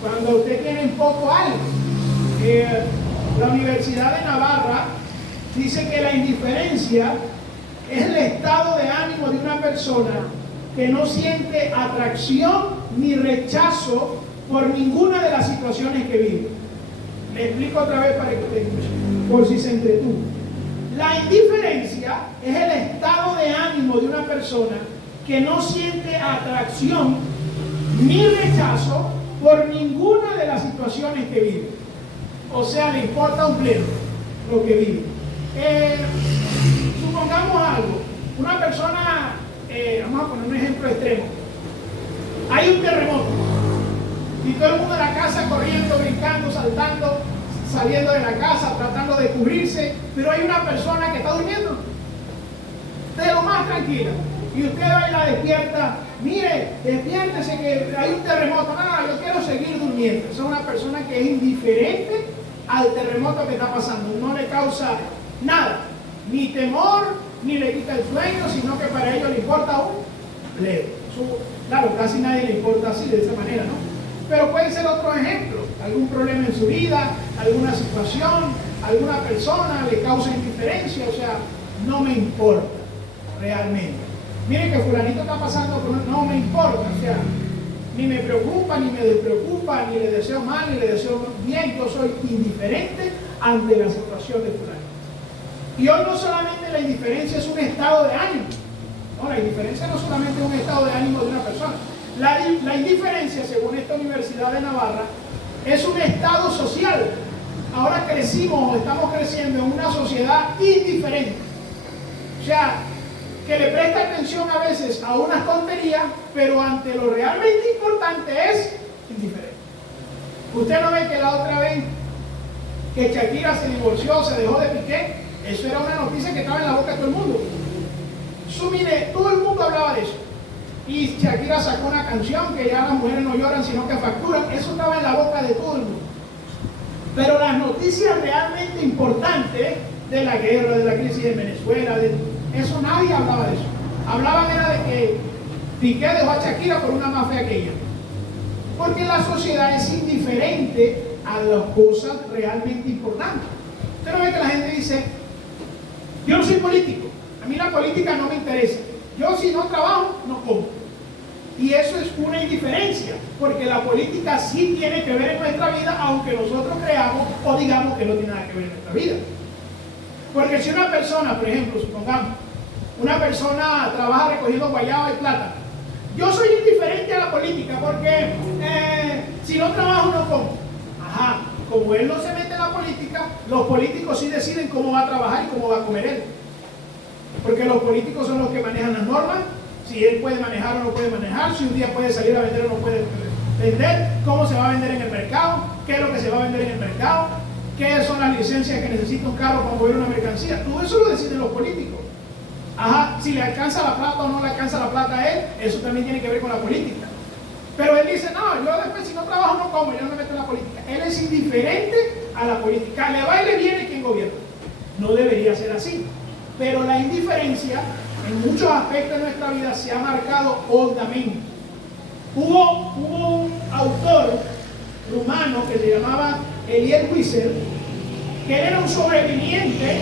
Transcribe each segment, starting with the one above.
cuando usted tiene poco algo. La Universidad de Navarra dice que la indiferencia es el estado de ánimo de una persona que no siente atracción ni rechazo por ninguna de las situaciones que vive. Le explico otra vez para que usted escuche, por si se entretuvo. La indiferencia es el estado de ánimo de una persona que no siente atracción ni rechazo por ninguna de las situaciones que vive. O sea, le importa un bledo lo que vive. Supongamos algo, una persona, vamos a poner un ejemplo extremo. Hay un terremoto y todo el mundo en la casa corriendo, brincando, saltando, saliendo de la casa, tratando de cubrirse, pero hay una persona que está durmiendo de lo más tranquila y usted va y la despierta. Mire, despiértese que hay un terremoto. No, yo quiero seguir durmiendo. Esa es una persona que es indiferente al terremoto que está pasando, no le causa nada, ni temor, ni le quita el sueño, sino que para ellos le importa un bledo. Claro, casi nadie le importa así, de esa manera, ¿no? Pero puede ser otro ejemplo, algún problema en su vida, alguna situación, alguna persona le causa indiferencia, o sea, no me importa realmente. Mire que fulanito está pasando por no me importa, o sea, ni me preocupa, ni me despreocupa, ni le deseo mal, ni le deseo bien, yo soy indiferente ante la situación de fulanito. Y hoy no solamente la indiferencia es un estado de ánimo, no, la indiferencia no solamente es un estado de ánimo de una persona. La indiferencia, según esta Universidad de Navarra, es un estado social. Ahora estamos creciendo en una sociedad indiferente. O sea, que le presta atención a veces a unas tonterías, pero ante lo realmente importante es indiferente. Usted no ve que la otra vez que Shakira se divorció, se dejó de Piqué, eso era una noticia que estaba en la boca de todo el mundo. Mire, todo el mundo hablaba de eso. Y Shakira sacó una canción que ya las mujeres no lloran sino que facturan. Eso estaba en la boca de todo el mundo. Pero las noticias realmente importantes de la guerra, de la crisis de Venezuela, eso nadie hablaba de eso. Hablaban era de que Piqué dejó a Shakira por una más fea que ella. Porque la sociedad es indiferente a las cosas realmente importantes. Usted no ve que la gente dice, yo no soy político, a mí la política no me interesa. Yo si no trabajo, no como. Y eso es una indiferencia, porque la política sí tiene que ver en nuestra vida, aunque nosotros creamos o digamos que no tiene nada que ver en nuestra vida. Porque si una persona, por ejemplo, supongamos, una persona trabaja recogiendo guayaba y plátano, yo soy indiferente a la política porque si no trabajo no como. Ajá, como él no se mete en la política, los políticos sí deciden cómo va a trabajar y cómo va a comer él. Porque los políticos son los que manejan las normas, si él puede manejar o no puede manejar, si un día puede salir a vender o no puede vender, cómo se va a vender en el mercado, qué es lo que se va a vender en el mercado, qué son las licencias que necesita un carro para mover una mercancía. Todo eso lo deciden los políticos. Ajá, si le alcanza la plata o no le alcanza la plata a él, eso también tiene que ver con la política. Pero él dice, no, yo después si no trabajo no como, yo no me meto en la política. Él es indiferente a la política, le va y le viene quien gobierna. No debería ser así. Pero la indiferencia en muchos aspectos de nuestra vida se ha marcado hondamente. Hubo un autor rumano que se llamaba Elie Wiesel, que era un sobreviviente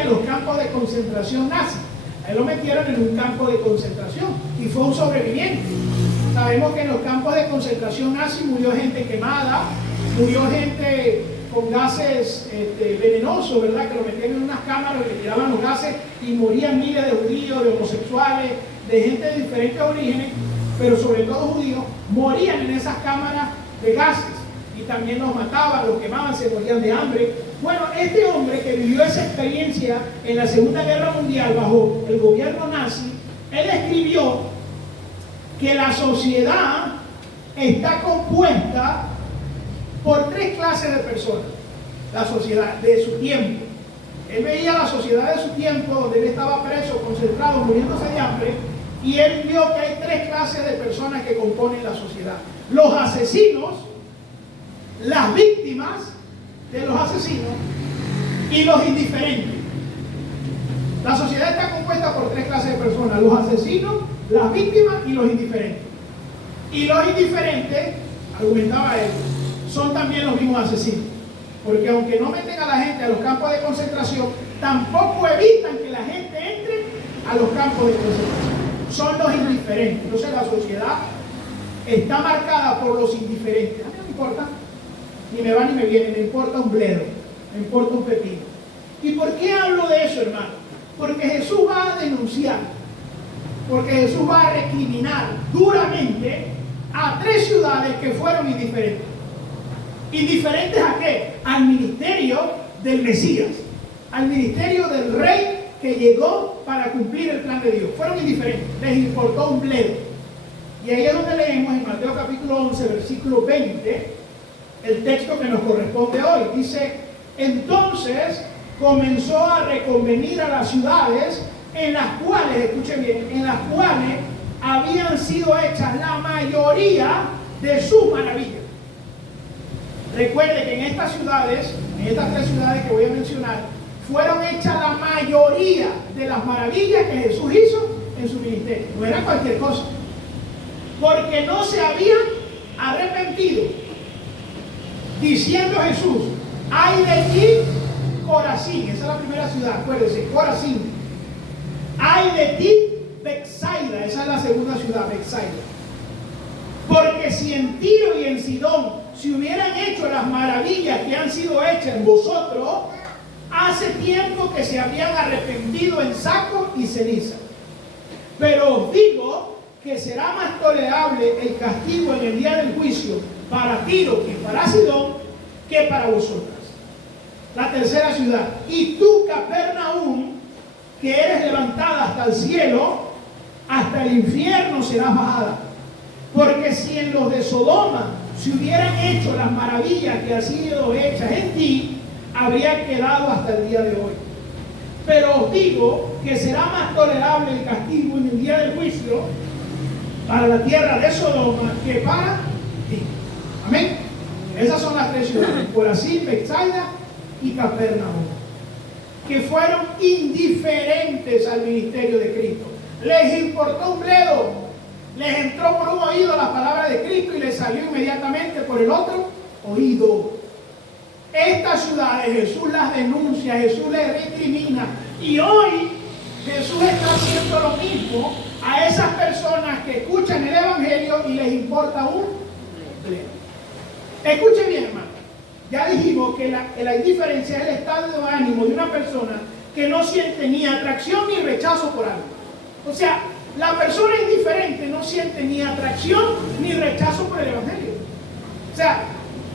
a los campos de concentración nazi. A él lo metieron en un campo de concentración y fue un sobreviviente. Sabemos que en los campos de concentración nazi murió gente quemada, murió gente con gases venenosos, ¿verdad? Que lo metían en unas cámaras, le tiraban los gases y morían miles de judíos, de homosexuales, de gente de diferentes orígenes, pero sobre todo judíos, morían en esas cámaras de gases y también los mataban, los quemaban, se morían de hambre. Bueno, este hombre que vivió esa experiencia en la Segunda Guerra Mundial bajo el gobierno nazi, él escribió que la sociedad está compuesta por tres clases de personas. La sociedad de su tiempo. Él veía la sociedad de su tiempo, donde él estaba preso, concentrado, muriéndose de hambre, y él vio que hay tres clases de personas que componen la sociedad. Los asesinos, las víctimas de los asesinos y los indiferentes. La sociedad está compuesta por tres clases de personas: los asesinos, las víctimas y los indiferentes. Y los indiferentes argumentaba él, son también los mismos asesinos. Porque aunque no meten a la gente a los campos de concentración, tampoco evitan que la gente entre a los campos de concentración. Son los indiferentes. Entonces la sociedad está marcada por los indiferentes. A mí no me importa, ni me va ni me viene, me importa un bledo, me importa un pepino. ¿Y por qué hablo de eso, hermano? Porque Jesús va a denunciar, porque Jesús va a recriminar duramente a 3 ciudades que fueron indiferentes. ¿Indiferentes a qué? Al ministerio del Mesías, al ministerio del Rey que llegó para cumplir el plan de Dios. Fueron indiferentes, les importó un bledo. Y ahí es donde leemos en Mateo capítulo 11, versículo 20, el texto que nos corresponde hoy. Dice, entonces comenzó a reconvenir a las ciudades en las cuales, escuchen bien, en las cuales habían sido hechas la mayoría de sus maravillas. Recuerde que en estas ciudades, en estas 3 ciudades que voy a mencionar, fueron hechas la mayoría de las maravillas que Jesús hizo en su ministerio. No era cualquier cosa. Porque no se habían arrepentido. Diciendo Jesús, ay de ti, Corazín. Esa es la primera ciudad, acuérdense, Corazín. Ay de ti, Betsaida. Esa es la segunda ciudad, Betsaida. Porque si en Tiro y en Sidón se hubieran hecho las maravillas que han sido hechas en vosotros, hace tiempo que se habían arrepentido en saco y ceniza. Pero os digo que será más tolerable el castigo en el día del juicio para Tiro y para Sidón que para vosotras. La tercera ciudad, y tú, Capernaum, que eres levantada hasta el cielo, hasta el infierno serás bajada. Porque si en los de Sodoma se hubieran hecho las maravillas que han sido hechas en ti, habría quedado hasta el día de hoy. Pero os digo que será más tolerable el castigo en el día del juicio para la tierra de Sodoma que para ti. Amén. Esas son las 3 ciudades, Corazín, Betsaida y Capernaum, que fueron indiferentes al ministerio de Cristo. Les importó un bledo. Les entró por un oído la palabra de Cristo y les salió inmediatamente por el otro oído. Estas ciudades Jesús las denuncia, Jesús les recrimina. Y hoy Jesús está haciendo lo mismo a esas personas que escuchan el Evangelio y les importa un bledo. Escuchen bien, hermano. Ya dijimos que la indiferencia es el estado de ánimo de una persona que no siente ni atracción ni rechazo por algo. O sea, la persona indiferente no siente ni atracción ni rechazo por el Evangelio. O sea,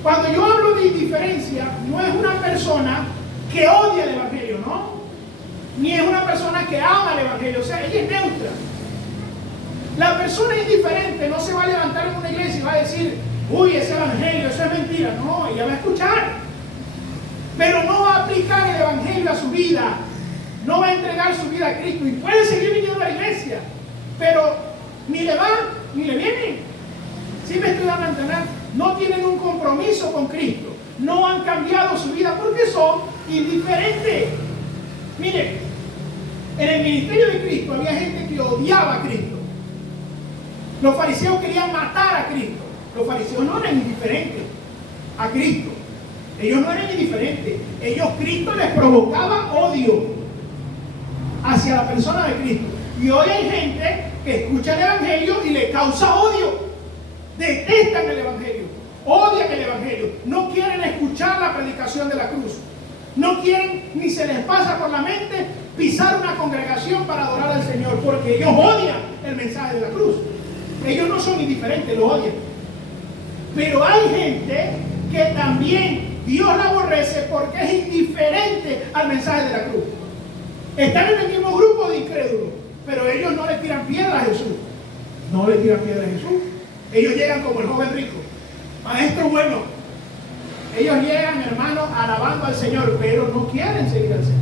cuando yo hablo de indiferencia, no es una persona que odia el Evangelio, ¿no? Ni es una persona que ama el Evangelio. O sea, ella es neutra. La persona indiferente no se va a levantar en una iglesia y va a decir, uy, ese Evangelio, eso es mentira. No, ella va a escuchar. Pero no va a aplicar el Evangelio a su vida. No va a entregar su vida a Cristo. Y puede seguir viniendo a la iglesia, pero ni le va ni le viene. ¿Sí me estoy dando a entender? No tienen un compromiso con Cristo, no han cambiado su vida porque son indiferentes. Mire, en el ministerio de Cristo había gente que odiaba a Cristo. Los fariseos querían matar a Cristo. Los fariseos no eran indiferentes a Cristo. Ellos no eran indiferentes. Cristo les provocaba odio hacia la persona de Cristo. Y hoy hay gente que escucha el Evangelio y le causa odio. Detestan el Evangelio, odian el Evangelio, no quieren escuchar la predicación de la cruz, no quieren ni se les pasa por la mente pisar una congregación para adorar al Señor, porque ellos odian el mensaje de la cruz. Ellos no son indiferentes, lo odian. Pero hay gente que también Dios la aborrece porque es indiferente al mensaje de la cruz. Están en el mismo grupo de incrédulos, pero ellos no le tiran piedra a Jesús. No le tiran piedra a Jesús. Ellos llegan como el joven rico. Maestro bueno. Ellos llegan, hermano, alabando al Señor, pero no quieren seguir al Señor.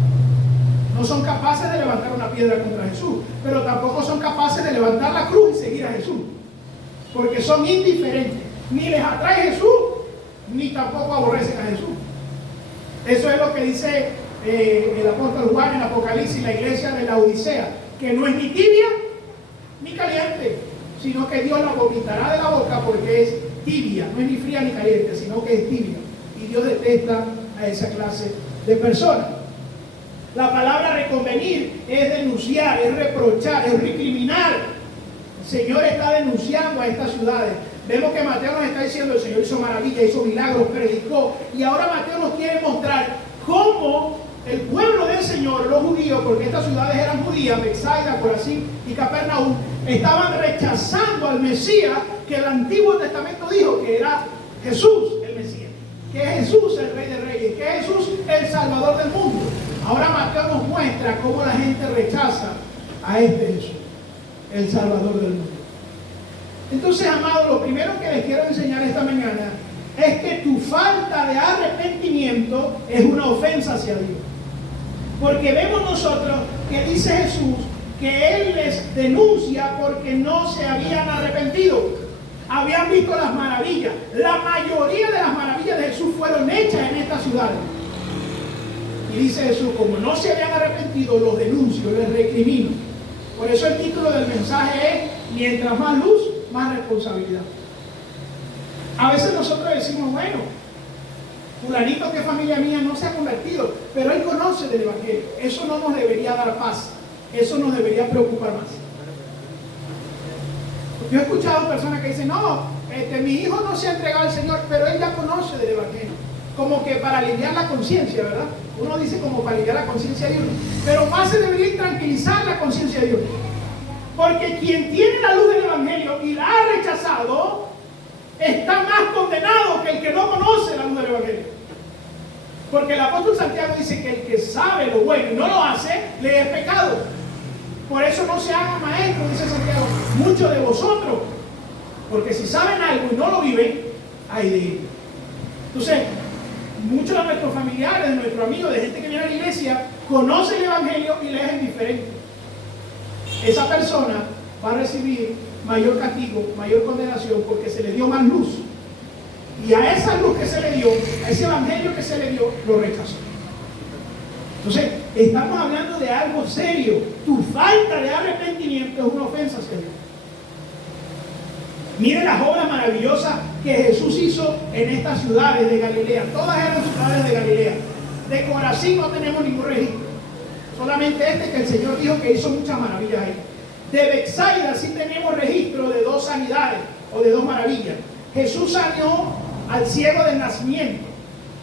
No son capaces de levantar una piedra contra Jesús, pero tampoco son capaces de levantar la cruz y seguir a Jesús. Porque son indiferentes. Ni les atrae Jesús, ni tampoco aborrecen a Jesús. Eso es lo que dice el apóstol Juan en Apocalipsis, la iglesia de la Odisea, que no es ni tibia ni caliente, sino que Dios la vomitará de la boca porque es tibia, no es ni fría ni caliente, sino que es tibia. Y Dios detesta a esa clase de personas. La palabra reconvenir es denunciar, es reprochar, es recriminar. El Señor está denunciando a estas ciudades. Vemos que Mateo nos está diciendo, el Señor hizo maravillas, hizo milagros, predicó. Y ahora Mateo nos quiere mostrar cómo el pueblo del Señor, los judíos, porque estas ciudades eran judías, Betsaida, Corazín y Capernaum, estaban rechazando al Mesías que el Antiguo Testamento dijo que era Jesús el Mesías, que es Jesús el Rey de Reyes, que es Jesús el Salvador del mundo. Ahora Mateo nos muestra cómo la gente rechaza a este Jesús, el Salvador del mundo. Entonces, amados, lo primero que les quiero enseñar esta mañana es que tu falta de arrepentimiento es una ofensa hacia Dios. Porque vemos nosotros que dice Jesús que Él les denuncia porque no se habían arrepentido. Habían visto las maravillas. La mayoría de las maravillas de Jesús fueron hechas en estas ciudades. Y dice Jesús, como no se habían arrepentido, los denuncio, les recrimino. Por eso el título del mensaje es, mientras más luz, más responsabilidad. A veces nosotros decimos, bueno, fulanito que es familia mía no se ha convertido, pero él conoce del Evangelio. Eso no nos debería dar paz, eso nos debería preocupar más. Yo he escuchado personas que dicen, no, mi hijo no se ha entregado al Señor, pero él ya conoce del Evangelio. Como que para aliviar la conciencia, ¿verdad? Uno dice como para aliviar la conciencia de Dios, pero más se debería tranquilizar la conciencia de Dios. Porque quien tiene la luz del Evangelio y la ha rechazado, está más condenado que el que no conoce la luz del Evangelio. Porque el apóstol Santiago dice que el que sabe lo bueno y no lo hace, le es pecado. Por eso no se hagan maestros, dice Santiago, muchos de vosotros. Porque si saben algo y no lo viven, hay de ir. Entonces, muchos de nuestros familiares, de nuestros amigos, de gente que viene a la iglesia, conocen el Evangelio y le es indiferente. Esa persona va a recibir mayor castigo, mayor condenación, porque se le dio más luz. Y a esa luz que se le dio, a ese evangelio que se le dio, lo rechazó. Entonces, estamos hablando de algo serio. Tu falta de arrepentimiento es una ofensa hacia Dios. Miren las obras maravillosas que Jesús hizo en estas ciudades de Galilea. Todas eran ciudades de Galilea. De Corazín no tenemos ningún registro. Solamente que el Señor dijo que hizo muchas maravillas ahí. De Betsaida sí tenemos registro de 2 sanidades o de 2 maravillas. Jesús sanó al ciego del nacimiento.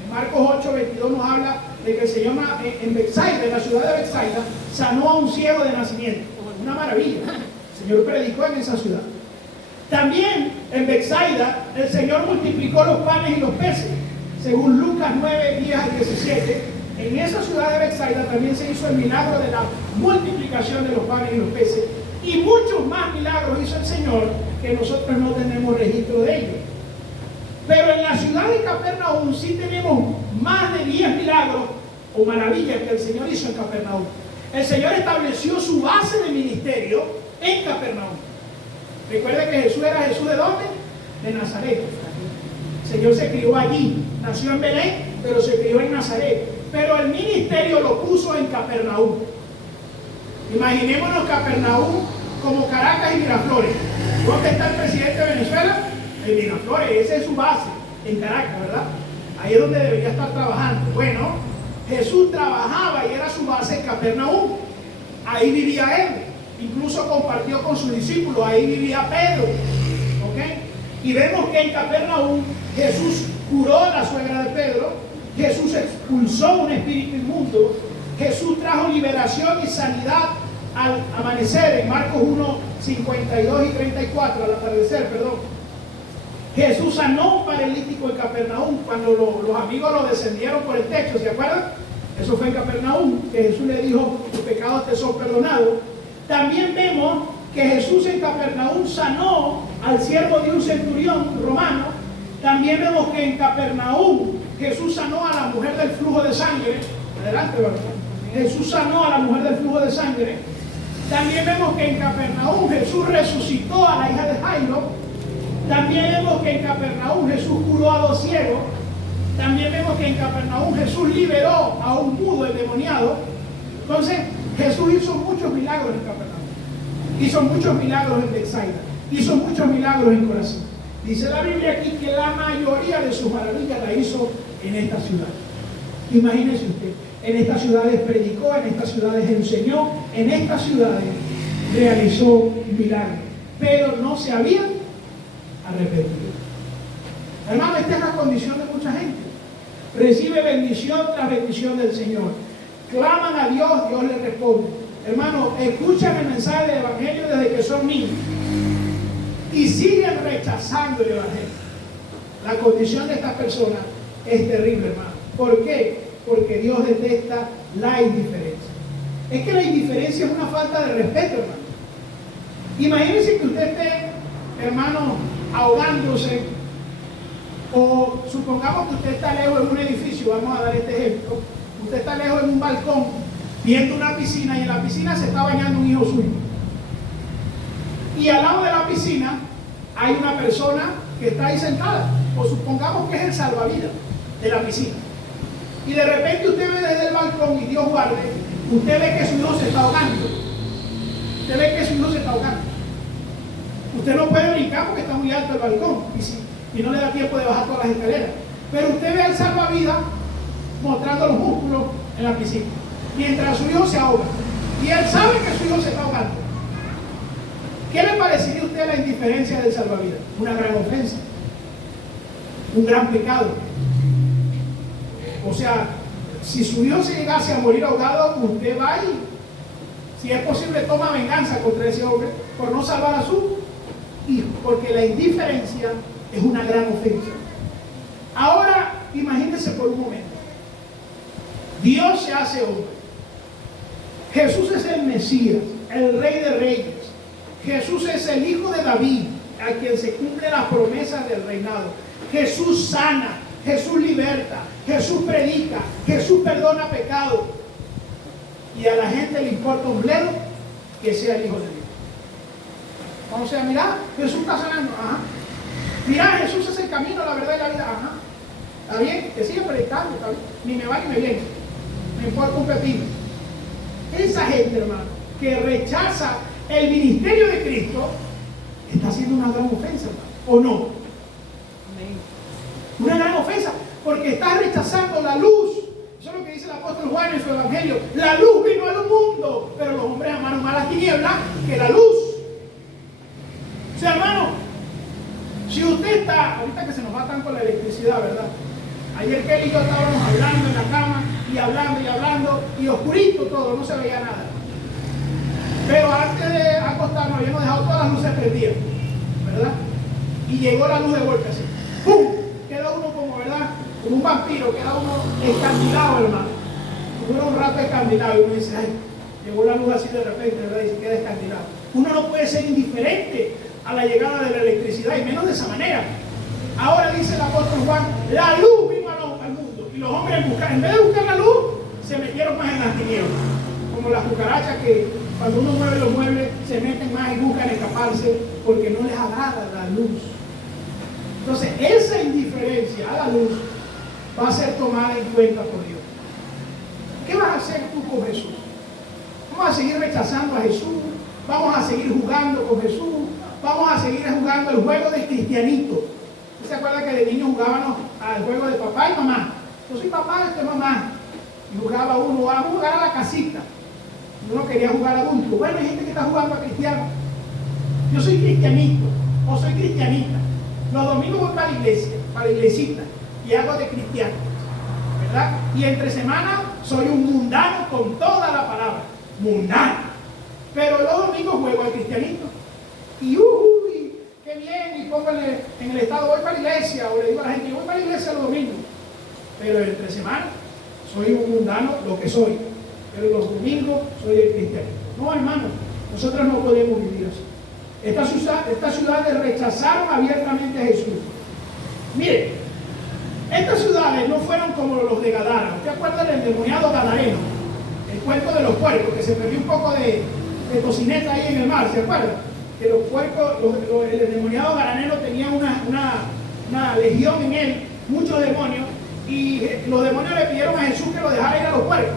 En Marcos 8:22 nos habla de que el Señor en Betsaida, en la ciudad de Betsaida, sanó a un ciego de nacimiento. Una maravilla. El Señor predicó en esa ciudad. También en Betsaida el Señor multiplicó los panes y los peces. Según Lucas 9:10 al 17. En esa ciudad de Betsaida también se hizo el milagro de la multiplicación de los panes y los peces. Y muchos más milagros hizo el Señor que nosotros no tenemos registro de ellos. Pero en la ciudad de Capernaum sí tenemos más de 10 milagros o maravillas que el Señor hizo en Capernaum. El Señor estableció su base de ministerio en Capernaum. Recuerde que Jesús era Jesús ¿de dónde? De Nazaret. El Señor se crió allí. Nació en Belén, pero se crió en Nazaret. Pero el ministerio lo puso en Capernaum. Imaginémonos Capernaum como Caracas y Miraflores. ¿Dónde está el presidente de Venezuela? En Miraflores, esa es su base, en Caracas, ¿verdad? Ahí es donde debería estar trabajando. Bueno, Jesús trabajaba y era su base en Capernaum. Ahí vivía él. Incluso compartió con sus discípulos. Ahí vivía Pedro. ¿Ok? Y vemos que en Capernaum Jesús curó a la suegra de Pedro. Jesús expulsó un espíritu inmundo. Jesús trajo liberación y sanidad al amanecer, en Marcos 1, 52 y 34, al atardecer, perdón. Jesús sanó un paralítico en Capernaum cuando los amigos lo descendieron por el techo, ¿se acuerdan? Eso fue en Capernaum, que Jesús le dijo, tus pecados te son perdonados. También vemos que Jesús en Capernaum sanó al siervo de un centurión romano. También vemos que en Capernaum Jesús sanó a la mujer del flujo de sangre. Adelante, ¿verdad? Jesús sanó a la mujer del flujo de sangre. También vemos que en Capernaum Jesús resucitó a la hija de Jairo. También vemos que en Capernaum Jesús curó a 2 ciegos. También vemos que en Capernaum Jesús liberó a un mudo endemoniado. Entonces, Jesús hizo muchos milagros en Capernaum. Hizo muchos milagros en Betsaida. Hizo muchos milagros en Corazín. Dice la Biblia aquí que la mayoría de sus maravillas la hizo en esta ciudad. Imagínese usted, en estas ciudades predicó, en estas ciudades enseñó, en estas ciudades realizó milagros, pero no se habían arrepentido. Hermano, esta es la condición de mucha gente. Recibe bendición tras bendición del Señor. Claman a Dios, Dios les responde. Hermano, escuchan el mensaje del Evangelio desde que son niños y siguen rechazando el Evangelio. La condición de estas personas es terrible, hermano. ¿Por qué? Porque Dios detesta la indiferencia. Es que la indiferencia es una falta de respeto, hermano. Imagínense que usted esté, hermano, ahogándose, o supongamos que usted está lejos en un edificio, vamos a dar este ejemplo. Usted está lejos en un balcón viendo una piscina y en la piscina se está bañando un hijo suyo. Y al lado de la piscina hay una persona que está ahí sentada, o supongamos que es el salvavidas de la piscina. Y de repente usted ve desde el balcón, y Dios guarde, usted ve que su hijo se está ahogando. Usted ve que su hijo se está ahogando. Usted no puede brincar porque está muy alto el balcón y no le da tiempo de bajar todas las escaleras. Pero usted ve al salvavidas mostrando los músculos en la piscina, mientras su hijo se ahoga. Y él sabe que su hijo se está ahogando. ¿Qué le parecería a usted la indiferencia del salvavidas? Una gran ofensa, un gran pecado. O sea, si su hijo se llegase a morir ahogado, usted va y, si es posible, toma venganza contra ese hombre por no salvar a su hijo, porque la indiferencia es una gran ofensa. Ahora, imagínense por un momento. Dios se hace hombre. Jesús es el Mesías, el Rey de Reyes. Jesús es el Hijo de David, a quien se cumple la promesa del reinado. Jesús sana, Jesús liberta, Jesús predica, Jesús perdona pecados. Y a la gente le importa un bledo que sea el Hijo de Dios. O sea, mira, Jesús está sanando. Ajá. Mira, Jesús es el camino, la verdad y la vida. Ajá. Está bien, que siga predicando, está bien. Ni me va ni me viene. Me importa un pepino. Esa gente, hermano, que rechaza el ministerio de Cristo, está haciendo una gran ofensa, hermano. ¿O no? Una gran ofensa, porque está rechazando la luz. Eso es lo que dice el apóstol Juan en su evangelio. La luz vino al mundo, pero los hombres amaron más las tinieblas que la luz. O sea, hermano, si usted está, ahorita que se nos va tan con la electricidad, ¿verdad? Ayer Kelly y yo estábamos hablando en la cama y hablando y oscurito todo, no se veía nada. Pero antes de acostarnos habíamos dejado todas las luces prendidas, ¿verdad? Y llegó la luz de golpe así. ¡Pum! Queda uno como, ¿verdad? Como un vampiro, queda uno escandilado, hermano. Dura un rato escandilado y uno dice, ay, llegó la luz así de repente, ¿verdad? Y se queda escandilado. Uno no puede ser indiferente a la llegada de la electricidad, y menos de esa manera. Ahora dice el apóstol Juan, la luz vino al mundo, y los hombres en vez de buscar la luz, se metieron más en las tinieblas, como las cucarachas que cuando uno mueve los muebles se meten más y buscan escaparse porque no les agrada la luz. Entonces esa indiferencia a la luz va a ser tomada en cuenta por Dios. ¿Qué vas a hacer tú con Jesús? ¿Vamos a seguir rechazando a Jesús? ¿Vamos a seguir jugando con Jesús? ¿Vamos a seguir jugando el juego del cristianito? ¿Usted se acuerda que de niños jugábamos al juego de papá y mamá? Yo soy papá, usted es mamá. Y jugaba uno, vamos a jugar a la casita. Uno quería jugar adulto. Bueno, hay gente que está jugando a cristiano. Yo soy cristianito o soy cristianita. Los domingos voy para la iglesia, para la iglesita, y hago de cristiano, ¿verdad? Y entre semana soy un mundano con toda la palabra, mundano. Pero los domingos juego al cristianito. Y uy, qué bien, y póngale en el estado, voy para la iglesia, o le digo a la gente, voy para la iglesia los domingos. Pero entre semana soy un mundano, lo que soy. Pero los domingos soy el cristiano. No, hermano, nosotros no podemos vivir así. Estas ciudades rechazaron abiertamente a Jesús. Mire, estas ciudades no fueron como los de Gadara. ¿Usted acuerda del endemoniado gadareno? El cuento de los puercos, que se perdió un poco de tocineta ahí en el mar, ¿se acuerda? Que los puercos, el endemoniado gadareno tenía una legión en él, muchos demonios, y los demonios le pidieron a Jesús que lo dejara ir a los puercos.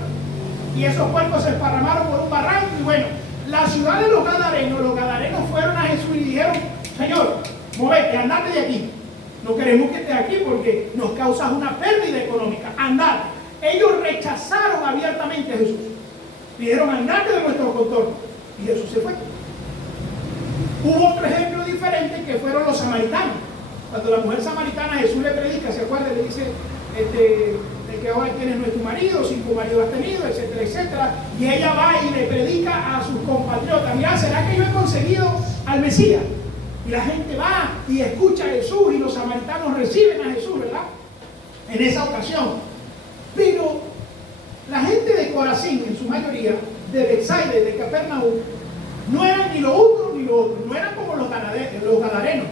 Y esos puercos se esparramaron por un barranco y bueno, la ciudad de los gadarenos fueron a Jesús y dijeron, Señor, movete, andate de aquí. No queremos que estés aquí porque nos causas una pérdida económica. Andate. Ellos rechazaron abiertamente a Jesús. Dijeron, andate de nuestro contorno. Y Jesús se fue. Hubo otro ejemplo diferente que fueron los samaritanos. Cuando la mujer samaritana a Jesús le predica, ¿se acuerda? Le dice, de que ahora tienes no es tu marido, 5 maridos has tenido, etcétera, etcétera. Y ella va y le predica a sus compatriotas, mira, ¿será que yo he conseguido al Mesías? Y la gente va y escucha a Jesús y los samaritanos reciben a Jesús, ¿verdad? En esa ocasión. Pero la gente de Corazín, en su mayoría, de Betsaida y de Capernaum, no eran ni lo uno ni lo otro. No eran como los gadarenos,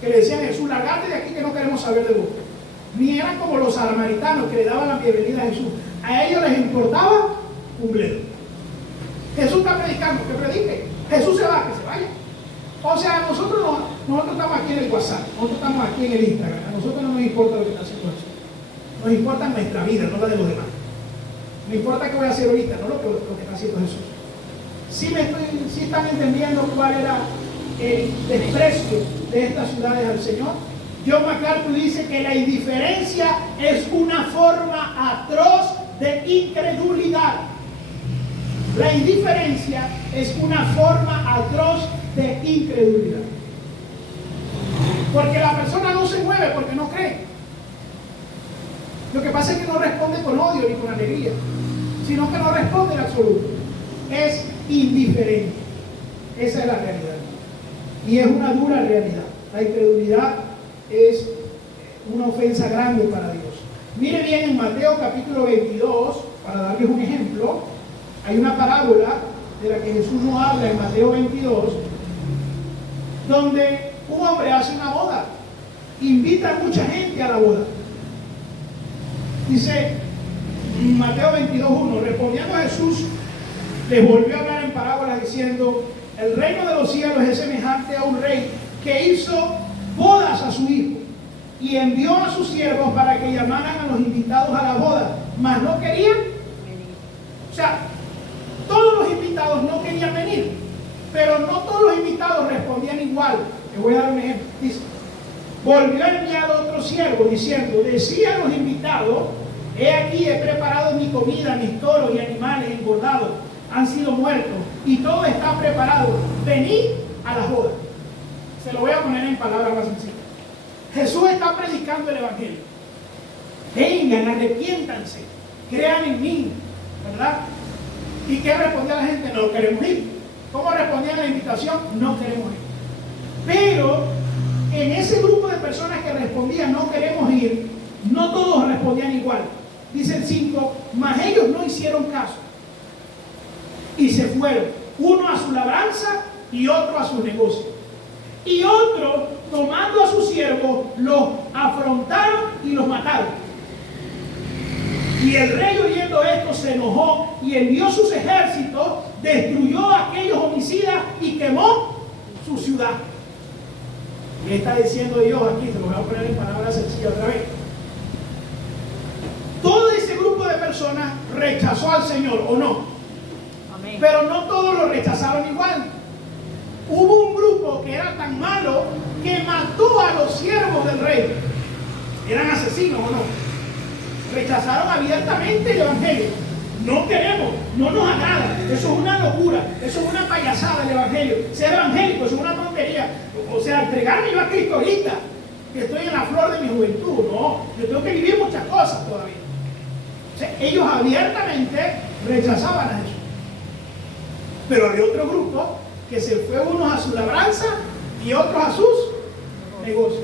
que le decían a Jesús, largate de aquí que no queremos saber de vos. Ni eran como los samaritanos que le daban la bienvenida a Jesús. A ellos les importaba un bledo. Jesús está predicando, que predique. Jesús se va, que se vaya. O sea, nosotros estamos aquí en el WhatsApp, nosotros estamos aquí en el Instagram. A nosotros no nos importa lo que está haciendo Jesús. Nos importa nuestra vida, no la de los demás. No importa qué voy a hacer ahorita, no lo que está haciendo Jesús. ¿Sí están entendiendo cuál era el desprecio de estas ciudades al Señor? John MacArthur dice que la indiferencia es una forma atroz de incredulidad. La indiferencia es una forma atroz de incredulidad. Porque la persona no se mueve porque no cree. Lo que pasa es que no responde con odio ni con alegría, sino que no responde en absoluto. Es indiferente. Esa es la realidad. Y es una dura realidad. La incredulidad es una ofensa grande para Dios. Mire bien en Mateo capítulo 22, para darles un ejemplo, hay una parábola de la que Jesús no habla en Mateo 22, donde un hombre hace una boda, invita a mucha gente a la boda. Dice Mateo 22:1, respondiendo a Jesús, les volvió a hablar en parábolas diciendo, el reino de los cielos es semejante a un rey que hizo bodas a su hijo y envió a sus siervos para que llamaran a los invitados a la boda, mas no querían. O sea, todos los invitados no querían venir, pero no todos los invitados respondían igual. Te voy a dar un ejemplo. Dice, volvió a enviar a otro siervo diciendo, decía a los invitados, he aquí he preparado mi comida, mis toros y animales engordados han sido muertos y todo está preparado, venid a las bodas. Se lo voy a poner en palabras más sencillas. Jesús está predicando el Evangelio. Vengan, arrepiéntanse, crean en mí, ¿verdad? ¿Y qué respondía la gente? No queremos ir. ¿Cómo respondía a la invitación? No queremos ir. Pero en ese grupo de personas que respondían no queremos ir, no todos respondían igual. Dice el 5, mas ellos no hicieron caso y se fueron, uno a su labranza y otro a sus negocios. Y otro, tomando a sus siervos, los afrontaron y los mataron. Y el rey, oyendo esto, se enojó y envió sus ejércitos, destruyó a aquellos homicidas y quemó su ciudad. ¿Qué está diciendo Dios aquí? Se lo voy a poner en palabras sencillas otra vez. Todo ese grupo de personas rechazó al Señor, ¿o no? Amén. Pero no todos lo rechazaron igual. Hubo un grupo que era tan malo que mató a los siervos del rey. Eran asesinos, ¿o no? Rechazaron abiertamente el Evangelio. No queremos, no nos agrada. Eso es una locura, eso es una payasada el Evangelio. Ser evangélico, eso es una tontería. O sea, entregarme yo a Cristo ahorita, que estoy en la flor de mi juventud. No, yo tengo que vivir muchas cosas todavía. O sea, ellos abiertamente rechazaban a Jesús. Pero había otro grupo que se fue, unos a su labranza y otros a sus negocios.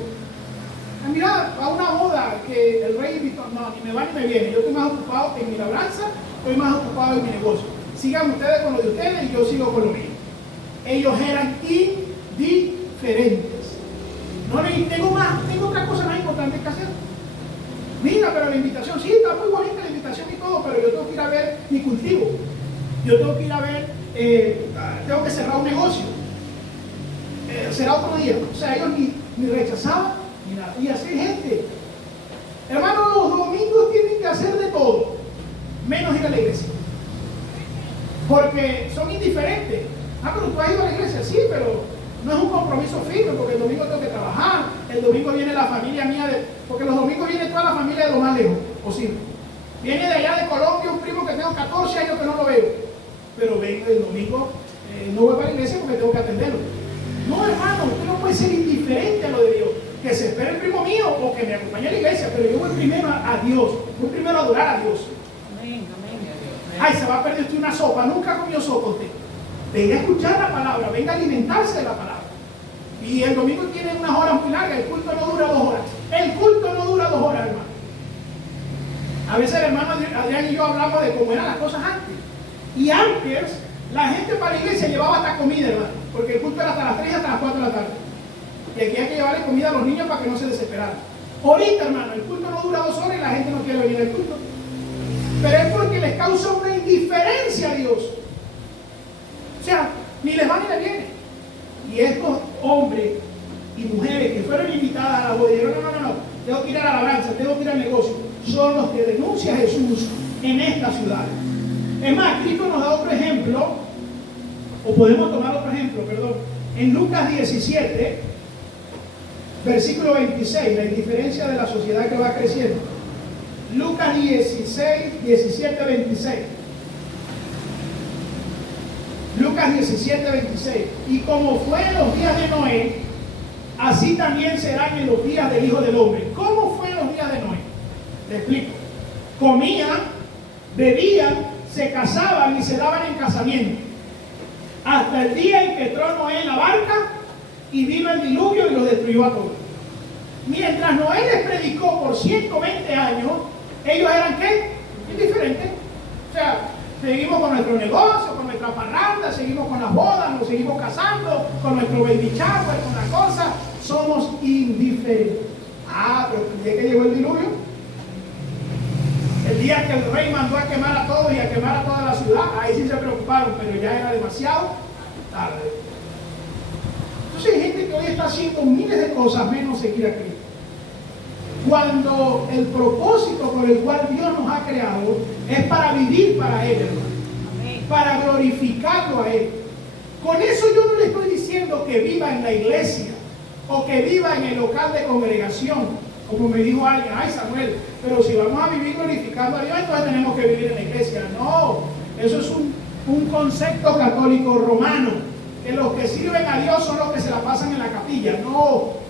Mira, a una boda que el rey invitó, no, ni me va ni me viene. Yo estoy más ocupado en mi labranza, estoy más ocupado en mi negocio. Sigan ustedes con lo de ustedes y yo sigo con lo mío. Ellos eran indiferentes. No, tengo otra cosa más importante que hacer. Mira, pero la invitación, sí, está muy bonita la invitación y todo, pero yo tengo que ir a ver mi cultivo. Yo tengo que ir a ver, tengo que cerrar un negocio. Será otro día. O sea, ellos ni rechazaban ni nada. Y así hay gente. Hermanos, los domingos tienen que hacer de todo, menos ir a la iglesia. Porque son indiferentes. Ah, pero tú has ido a la iglesia, sí, pero No es un compromiso firme, porque el domingo tengo que trabajar, el domingo viene la familia mía, porque los domingos viene toda la familia de lo más lejos posible. Viene de allá de Colombia un primo que tengo 14 años que no lo veo, pero vengo el domingo, no voy para la iglesia porque tengo que atenderlo. No, hermano, usted no puede ser indiferente a lo de Dios. Que se espere el primo mío o que me acompañe a la iglesia, pero yo voy primero a Dios, voy primero a adorar a Dios. Amén, amén. Ay, se va a perder usted una sopa, nunca comió sopa usted. Venga a escuchar la palabra, venga a alimentarse de la palabra. Y el domingo tiene unas horas muy largas, el culto no dura 2 horas. El culto no dura 2 horas, hermano. A veces el hermano Adrián y yo hablamos de cómo eran las cosas antes. Y antes, la gente para la iglesia llevaba hasta comida, hermano, porque el culto era hasta las 3 y hasta las 4 de la tarde. Y aquí hay que llevarle comida a los niños para que no se desesperaran. Ahorita, hermano, el culto no dura 2 horas y la gente no quiere venir al culto. Pero es porque les causa una indiferencia a Dios. O sea, ni les va ni les viene. Y estos hombres y mujeres que fueron invitadas a la boda dijeron, no, tengo que ir a la labranza, tengo que ir al negocio, son los que denuncia a Jesús en esta ciudad. Es más, Cristo nos da otro ejemplo, o podemos tomar otro ejemplo, perdón, en Lucas 17, versículo 26, la indiferencia de la sociedad que va creciendo. Lucas 16, 17, 26. Lucas 17, 26. Y como fue en los días de Noé, así también serán en los días del Hijo del Hombre. ¿Cómo fue en los días de Noé? Te explico. Comían, bebían, se casaban y se daban en casamiento. Hasta el día en que entró Noé en la barca y vino el diluvio y los destruyó a todos. Mientras Noé les predicó por 120 años, ellos eran ¿qué? Indiferentes. O sea, seguimos con nuestro negocio, con nuestra parranda, seguimos con las bodas, nos seguimos casando, con nuestro baby shower, con la cosa, somos indiferentes. Pero el día que llegó el diluvio, el día que el rey mandó a quemar a todos y a quemar a toda la ciudad, ahí sí se preocuparon, pero ya era demasiado tarde. Entonces hay gente que hoy está haciendo miles de cosas menos seguir a Cristo. Cuando el propósito por el cual Dios nos ha creado es para vivir para Él, hermano, para glorificarlo a Él. Con eso yo no le estoy diciendo que viva en la iglesia o que viva en el local de congregación, como me dijo alguien, ay Samuel, pero si vamos a vivir glorificando a Dios, entonces tenemos que vivir en la iglesia. No, eso es un concepto católico romano, que los que sirven a Dios son los que se la pasan en la capilla. No.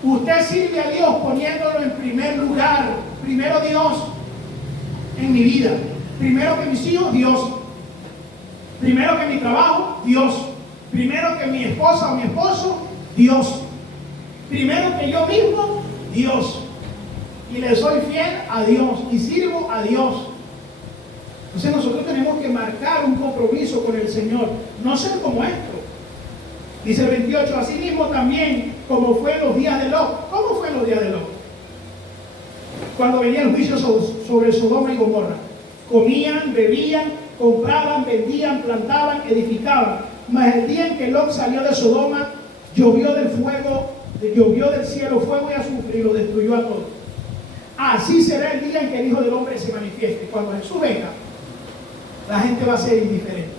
Usted sirve a Dios poniéndolo en primer lugar. Primero Dios en mi vida. Primero que mis hijos, Dios. Primero que mi trabajo, Dios. Primero que mi esposa o mi esposo, Dios. Primero que yo mismo, Dios. Y le soy fiel a Dios y sirvo a Dios. Entonces nosotros tenemos que marcar un compromiso con el Señor. No ser como esto. Dice el 28, así mismo también como fue en los días de Lot. ¿Cómo fue en los días de Lot? Cuando venía el juicio sobre Sodoma y Gomorra. Comían, bebían, compraban, vendían, plantaban, edificaban. Mas el día en que Lot salió de Sodoma, llovió del cielo fuego y azufre y lo destruyó a todos. Así será el día en que el Hijo del Hombre se manifieste. Cuando Jesús venga, la gente va a ser indiferente.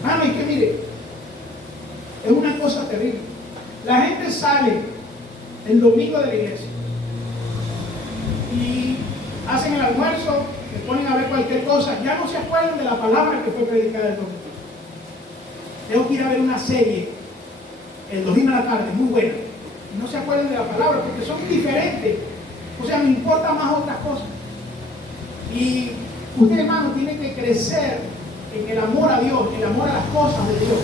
Hermano, y que mire, es una cosa terrible. La gente sale el domingo de la iglesia y hacen el almuerzo, se ponen a ver cualquier cosa, ya no se acuerdan de la palabra que fue predicada el domingo. Tengo que ir a ver una serie el domingo a la tarde, muy buena, y no se acuerdan de la palabra porque son diferentes. O sea, me importan más otras cosas. Y usted, hermano, tiene que crecer en el amor a Dios, en el amor a las cosas de Dios.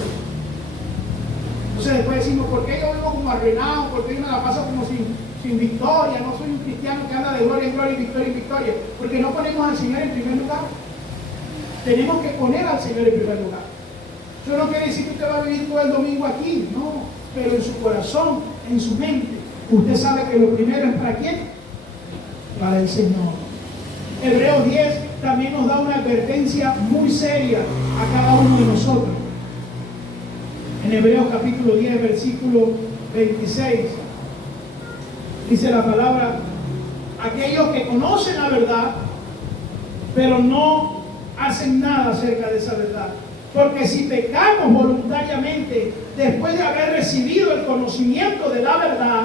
Entonces después decimos, ¿por qué yo vivo como arruinado? ¿Por qué yo me la paso como sin victoria? No soy un cristiano que anda de gloria en gloria, victoria en victoria. Porque no ponemos al Señor en primer lugar. Tenemos que poner al Señor en primer lugar. Eso no quiere decir que usted va a vivir todo el domingo aquí, no. Pero en su corazón, en su mente, usted sabe que lo primero es ¿para quién? Para el Señor. Hebreos 10 también nos da una advertencia muy seria a cada uno de nosotros. En Hebreos capítulo 10, versículo 26, dice la palabra, aquellos que conocen la verdad, pero no hacen nada acerca de esa verdad. Porque si pecamos voluntariamente, después de haber recibido el conocimiento de la verdad,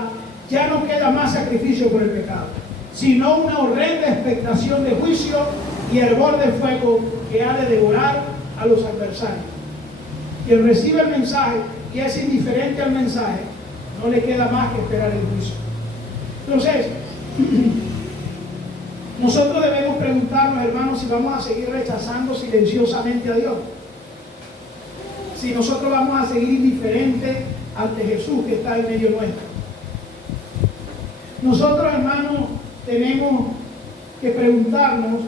ya no queda más sacrificio por el pecado, sino una horrenda expectación de juicio y hervor de fuego que ha de devorar a los adversarios. Quien recibe el mensaje y es indiferente al mensaje, no le queda más que esperar el juicio. Entonces, nosotros debemos preguntarnos, hermanos, si vamos a seguir rechazando silenciosamente a Dios. Si nosotros vamos a seguir indiferentes ante Jesús que está en medio nuestro. Nosotros, hermanos, tenemos que preguntarnos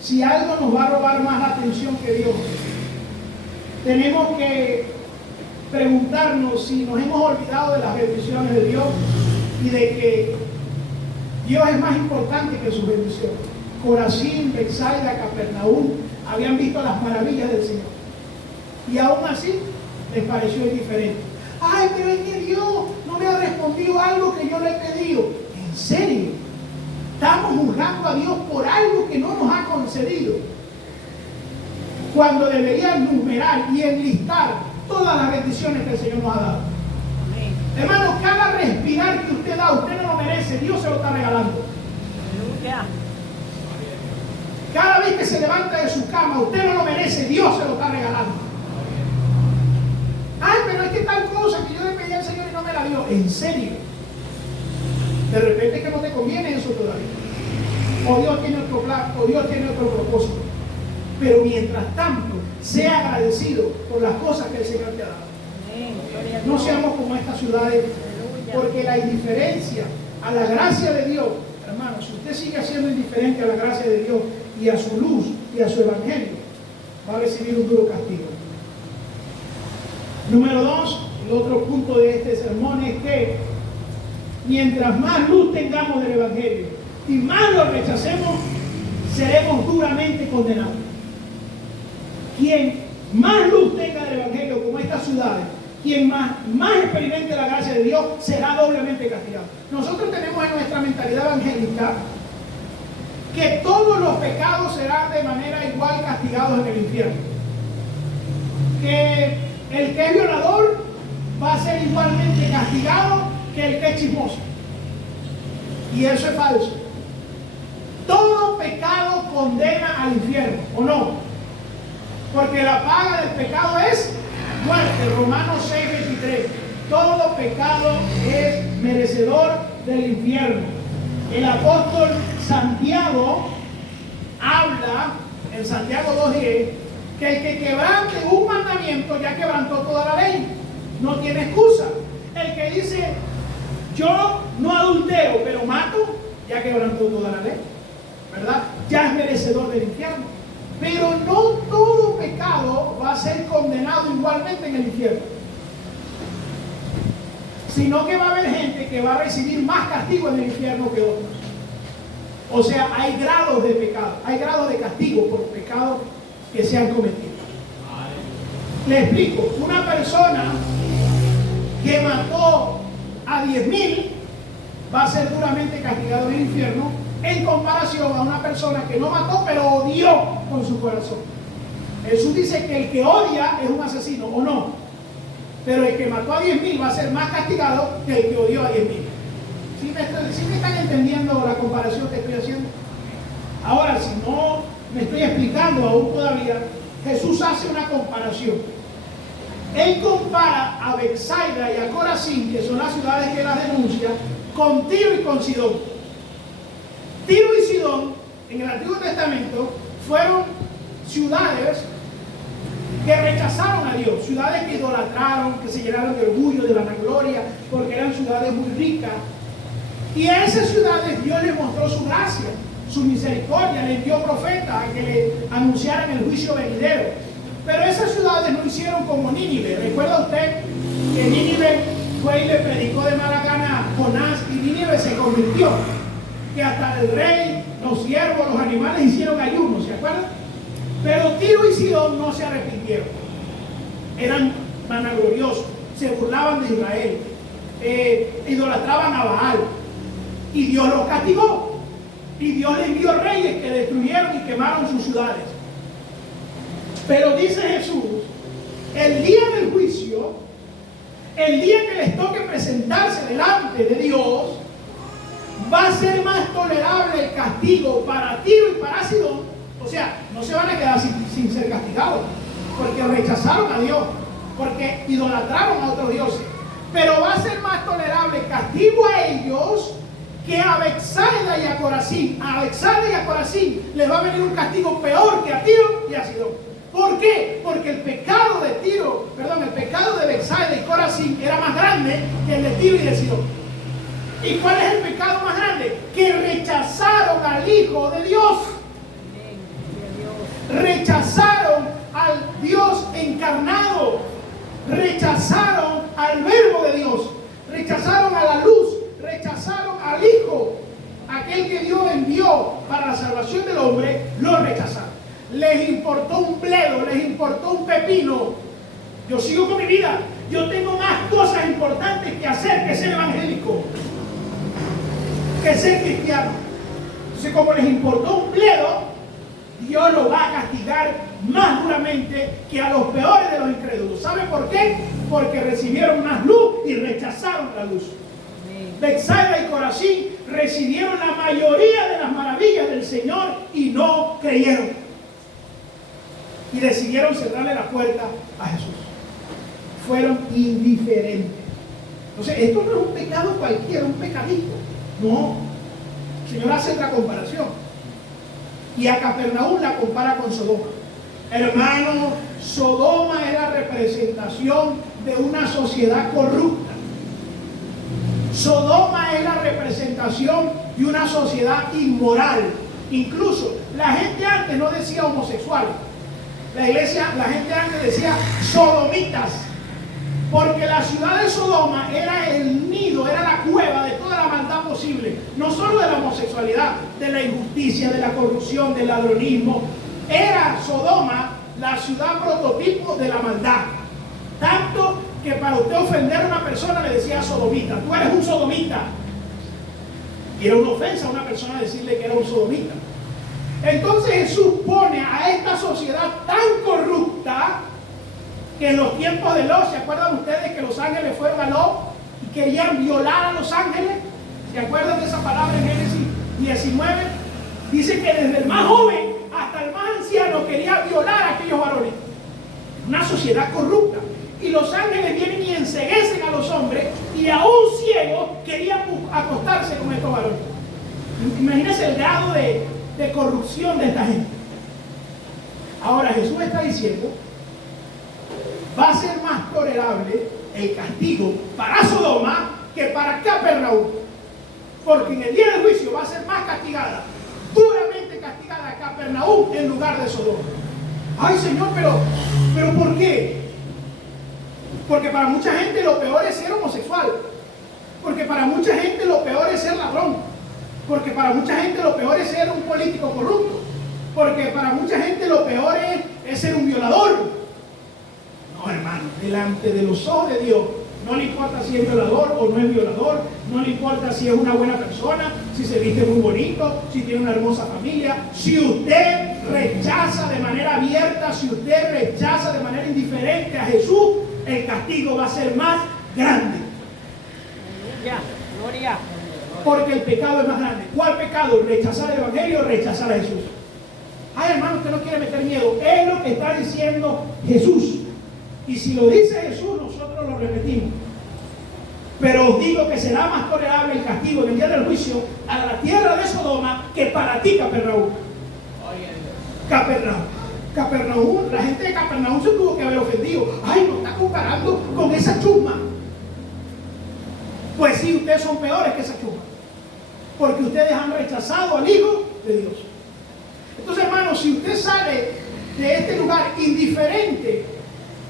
si algo nos va a robar más la atención que Dios. Tenemos que preguntarnos si nos hemos olvidado de las bendiciones de Dios y de que Dios es más importante que sus bendiciones. Corazín, Betsaida, Capernaum habían visto las maravillas del Señor y aún así les pareció indiferente. Ay, pero es que Dios no me ha respondido algo que yo le he pedido. ¿En serio? Estamos juzgando a Dios por algo que no nos ha concedido, cuando debería enumerar y enlistar todas las bendiciones que el Señor nos ha dado. Amén. Hermano, cada respirar que usted da, usted no lo merece, Dios se lo está regalando. Aleluya. Cada vez que se levanta de su cama, usted no lo merece, Dios se lo está regalando. Ay, pero es que tal cosa que yo le pedí al Señor y no me la dio. ¿En serio? De repente que no te conviene eso todavía. O Dios tiene otro plan, o Dios tiene otro propósito. Pero mientras tanto, sea agradecido por las cosas que el Señor te ha dado. No seamos como estas ciudades, porque la indiferencia a la gracia de Dios, hermano, si usted sigue siendo indiferente a la gracia de Dios y a su luz y a su evangelio, va a recibir un duro castigo. Número 2, el otro punto de este sermón es que mientras más luz tengamos del evangelio y más lo rechacemos, seremos duramente condenados. Quien más luz tenga del evangelio, como estas ciudades, quien más experimente la gracia de Dios, será doblemente castigado. Nosotros tenemos en nuestra mentalidad evangélica que todos los pecados serán de manera igual castigados en el infierno. Que el que es violador va a ser igualmente castigado que el que es chismoso. Y eso es falso. Todo pecado condena al infierno, ¿o no? Porque la paga del pecado es muerte. Romanos 6:23. Todo pecado es merecedor del infierno. El apóstol Santiago habla en Santiago 2:10 que el que quebrante un mandamiento ya quebrantó toda la ley. No tiene excusa. El que dice yo no adultero pero mato, ya quebrantó toda la ley, ¿verdad? Ya es merecedor del infierno. Pero no todo pecado va a ser condenado igualmente en el infierno, sino que va a haber gente que va a recibir más castigo en el infierno que otros. O sea, hay grados de pecado, hay grados de castigo por pecados que se han cometido. Le explico. Una persona que mató a 10,000 va a ser duramente castigado en el infierno, en comparación a una persona que no mató pero odió con su corazón. Jesús dice que el que odia es un asesino, ¿o no? Pero el que mató a 10,000 va a ser más castigado que el que odió a 10,000. ¿Sí me están entendiendo la comparación que estoy haciendo? Ahora, si no me estoy explicando aún todavía, Jesús hace una comparación. Él compara a Betsaida y a Corazín, que son las ciudades que las denuncia, con Tiro y con Sidón. Tiro y Sidón, en el Antiguo Testamento, fueron ciudades que rechazaron a Dios, ciudades que idolatraron, que se llenaron de orgullo, de vanagloria, porque eran ciudades muy ricas. Y a esas ciudades Dios les mostró su gracia, su misericordia, les dio profetas a que le anunciaran el juicio venidero. Pero esas ciudades no hicieron como Nínive. ¿Recuerda usted que Nínive fue y le predicó de mala gana a Jonás y Nínive se convirtió? Que hasta el rey, los siervos, los animales hicieron ayuno, ¿se acuerdan? Pero Tiro y Sidón no se arrepintieron. Eran vanagloriosos, se burlaban de Israel, idolatraban a Baal. Y Dios los castigó. Y Dios les envió reyes que destruyeron y quemaron sus ciudades. Pero dice Jesús, el día del juicio, el día que les toque presentarse delante de Dios, va a ser más tolerable el castigo para Tiro y para Sidón. O sea, no se van a quedar sin ser castigados, porque rechazaron a Dios, porque idolatraron a otros dioses. Pero va a ser más tolerable el castigo a ellos que a Betsaida y a Corazín. A Betsaida y a Corazín les va a venir un castigo peor que a Tiro y a Sidón. ¿Por qué? Porque el pecado el pecado de Betsaida y Corazín era más grande que el de Tiro y de Sidón. ¿Y cuál es el pecado más grande? Que rechazaron al Hijo de Dios. Rechazaron al Dios encarnado. Rechazaron al Verbo de Dios. Rechazaron a la luz. Rechazaron al Hijo. Aquel que Dios envió para la salvación del hombre, lo rechazaron. Les importó un bledo, les importó un pepino. Yo sigo con mi vida. Yo tengo más cosas importantes que hacer que ser evangélico, que ser cristiano. Entonces, como les importó un bledo, Dios lo va a castigar más duramente que a los peores de los incrédulos. ¿Sabe por qué? Porque recibieron más luz y rechazaron la luz. Betsaida y Corazín recibieron la mayoría de las maravillas del Señor y no creyeron. Y decidieron cerrarle la puerta a Jesús. Fueron indiferentes. Entonces, esto no es un pecado cualquiera, un pecadito. No. El Señor hace otra comparación. Y a Capernaum la compara con Sodoma. Hermano, Sodoma es la representación de una sociedad corrupta. Sodoma es la representación de una sociedad inmoral. Incluso la gente antes no decía homosexuales. La gente antes decía sodomitas. Porque la ciudad de Sodoma era el nido, era la cueva de toda la maldad posible. No solo de la homosexualidad, de la injusticia, de la corrupción, del ladronismo. Era Sodoma la ciudad prototipo de la maldad. Tanto que para usted ofender a una persona le decía sodomita. Tú eres un sodomita. Y era una ofensa a una persona decirle que era un sodomita. Entonces Jesús pone a esta sociedad tan corrupta que en los tiempos de Lot, ¿se acuerdan ustedes que los ángeles fueron a Lot y querían violar a los ángeles? ¿Se acuerdan de esa palabra en Génesis 19? Dice que desde el más joven hasta el más anciano quería violar a aquellos varones. Una sociedad corrupta. Y los ángeles vienen y enceguecen a los hombres y aún ciegos querían acostarse con estos varones. Imagínense el grado de corrupción de esta gente. Ahora Jesús está diciendo, va a ser más tolerable el castigo para Sodoma que para Capernaum. Porque en el día del juicio va a ser más castigada, duramente castigada Capernaum en lugar de Sodoma. Ay Señor, pero ¿por qué? Porque para mucha gente lo peor es ser homosexual. Porque para mucha gente lo peor es ser ladrón. Porque para mucha gente lo peor es ser un político corrupto. Porque para mucha gente lo peor es ser un violador. No, hermano, delante de los ojos de Dios, no le importa si es violador o no es violador, no le importa si es una buena persona, si se viste muy bonito, si tiene una hermosa familia. Si usted rechaza de manera abierta, si usted rechaza de manera indiferente a Jesús, el castigo va a ser más grande. Gloria, gloria. Porque el pecado es más grande. ¿Cuál pecado? Rechazar el Evangelio o rechazar a Jesús. Ay, hermano, usted no quiere meter miedo. Es lo que está diciendo Jesús. Y si lo dice Jesús, nosotros lo repetimos. Pero os digo que será más tolerable el castigo en el día del juicio a la tierra de Sodoma que para ti, Capernaum. Capernaum, la gente de Capernaum se tuvo que haber ofendido. Ay, nos está comparando con esa chusma. Pues sí, ustedes son peores que esa chusma. Porque ustedes han rechazado al Hijo de Dios. Entonces, hermanos, si usted sale de este lugar indiferente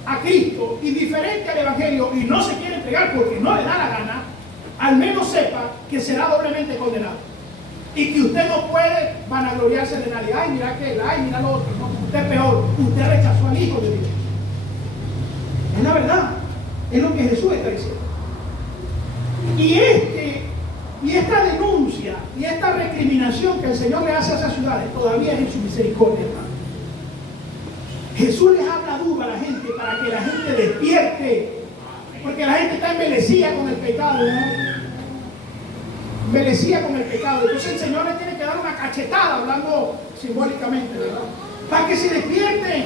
a Cristo, indiferente al Evangelio y no se quiere entregar porque no le da la gana, al menos sepa que será doblemente condenado. Y que usted no puede vanagloriarse de nadie. Ay, mira aquel, ay, mira lo otro. No, usted es peor. Usted rechazó al Hijo de Dios. Es la verdad. Es lo que Jesús está diciendo. Y esta denuncia y esta recriminación que el Señor le hace a esas ciudades todavía es en su misericordia, hermano. Jesús les habla duro a la gente para que la gente despierte, Porque la gente está embelecida con el pecado, ¿no? Embelecida con el pecado. Entonces el Señor le tiene que dar una cachetada, hablando simbólicamente, ¿verdad? Para que se despierten.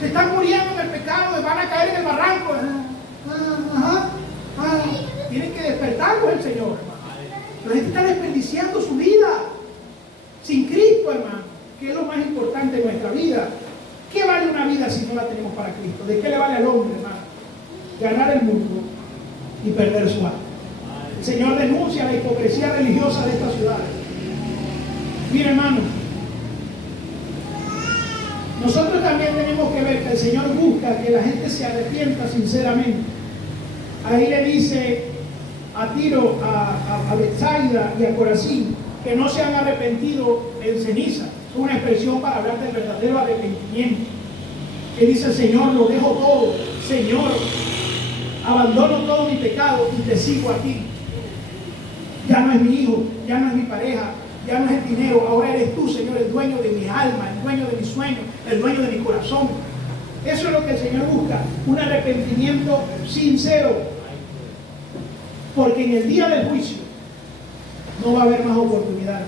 Se están muriendo en el pecado, van a caer en el barranco. Tienen que despertarlos el Señor, hermano. La gente está desperdiciando su vida sin Cristo, hermano, que es lo más importante de nuestra vida. ¿Qué vale una vida si no la tenemos para Cristo? ¿De qué le vale al hombre, hermano? Ganar el mundo y perder su alma. El Señor denuncia la hipocresía religiosa de esta ciudad. Mire, hermano, nosotros también tenemos que ver que el Señor busca que la gente se arrepienta sinceramente. Ahí le dice a Tiro, a Betsaida y a Corazín que no se han arrepentido en ceniza. Es una expresión para hablar del verdadero arrepentimiento. Que dice el Señor, lo dejo todo, Señor, abandono todo mi pecado y te sigo a ti. Ya no es mi hijo, ya no es mi pareja, ya no es el dinero, ahora eres tú, Señor, el dueño de mi alma, el dueño de mis sueños, el dueño de mi corazón. Eso es lo que el Señor busca, un arrepentimiento sincero. Porque en el día del juicio no va a haber más oportunidades.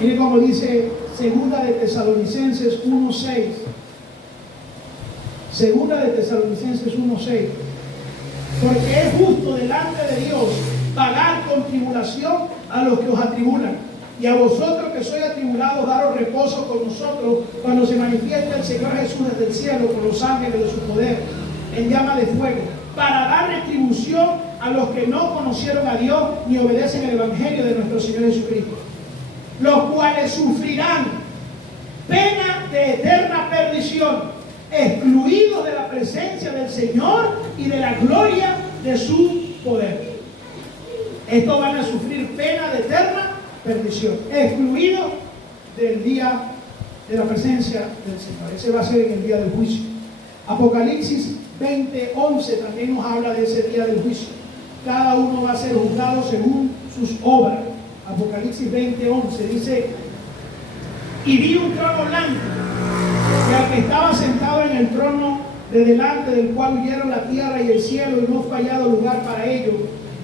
Mire cómo dice Segunda de Tesalonicenses 1:6. Segunda de Tesalonicenses 1:6. Porque es justo delante de Dios pagar con tribulación a los que os atribulan, y a vosotros que sois atribulados daros reposo con nosotros cuando se manifieste el Señor Jesús desde el cielo con los ángeles de su poder en llama de fuego, para dar retribución a los que no conocieron a Dios ni obedecen el Evangelio de nuestro Señor Jesucristo, los cuales sufrirán pena de eterna perdición, excluidos de la presencia del Señor y de la gloria de su poder. Estos van a sufrir pena de eterna perdición, excluidos del día de la presencia del Señor. Ese va a ser en el día del juicio. Apocalipsis 20:11 también nos habla de ese día del juicio. Cada uno va a ser juzgado según sus obras. Apocalipsis 20:11 dice: y vi un trono blanco, y al que estaba sentado en el trono, de delante del cual huyeron la tierra y el cielo, y no fue hallado lugar para ellos.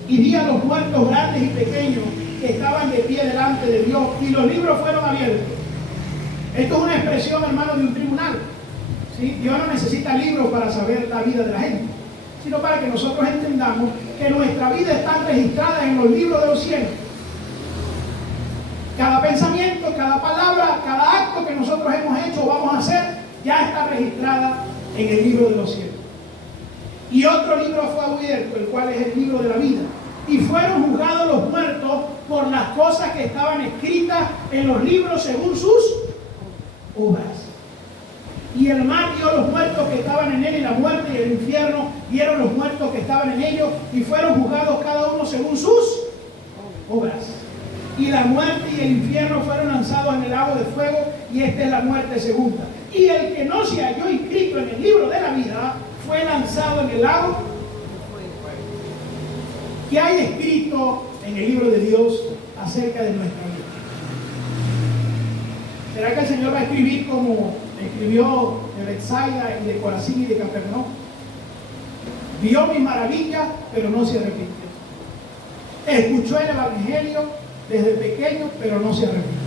Y vi a los muertos grandes y pequeños que estaban de pie delante de Dios, y los libros fueron abiertos. Esto es una expresión, hermano, de un tribunal. ¿Sí? Dios no necesita libros para saber la vida de la gente, sino para que nosotros entendamos que nuestra vida está registrada en los libros de los cielos. Cada pensamiento, cada palabra, cada acto que nosotros hemos hecho o vamos a hacer, ya está registrada en el libro de los cielos. Y otro libro fue abierto, el cual es el libro de la vida. Y fueron juzgados los muertos por las cosas que estaban escritas en los libros según sus obras. Y el mar dio los muertos que estaban en él, y la muerte y el infierno dieron los muertos que estaban en ellos, y fueron juzgados cada uno según sus obras. Y la muerte y el infierno fueron lanzados en el lago de fuego, y esta es la muerte segunda. Y el que no se halló inscrito en el libro de la vida fue lanzado en el lago de fuego. ¿Qué hay escrito en el libro de Dios acerca de nuestra vida? ¿Será que el Señor va a escribir como escribió de Betsaida y de Corazín y de Capernaum? Vio mis maravillas, pero no se arrepintió. Escuchó el Evangelio desde pequeño, pero no se arrepintió.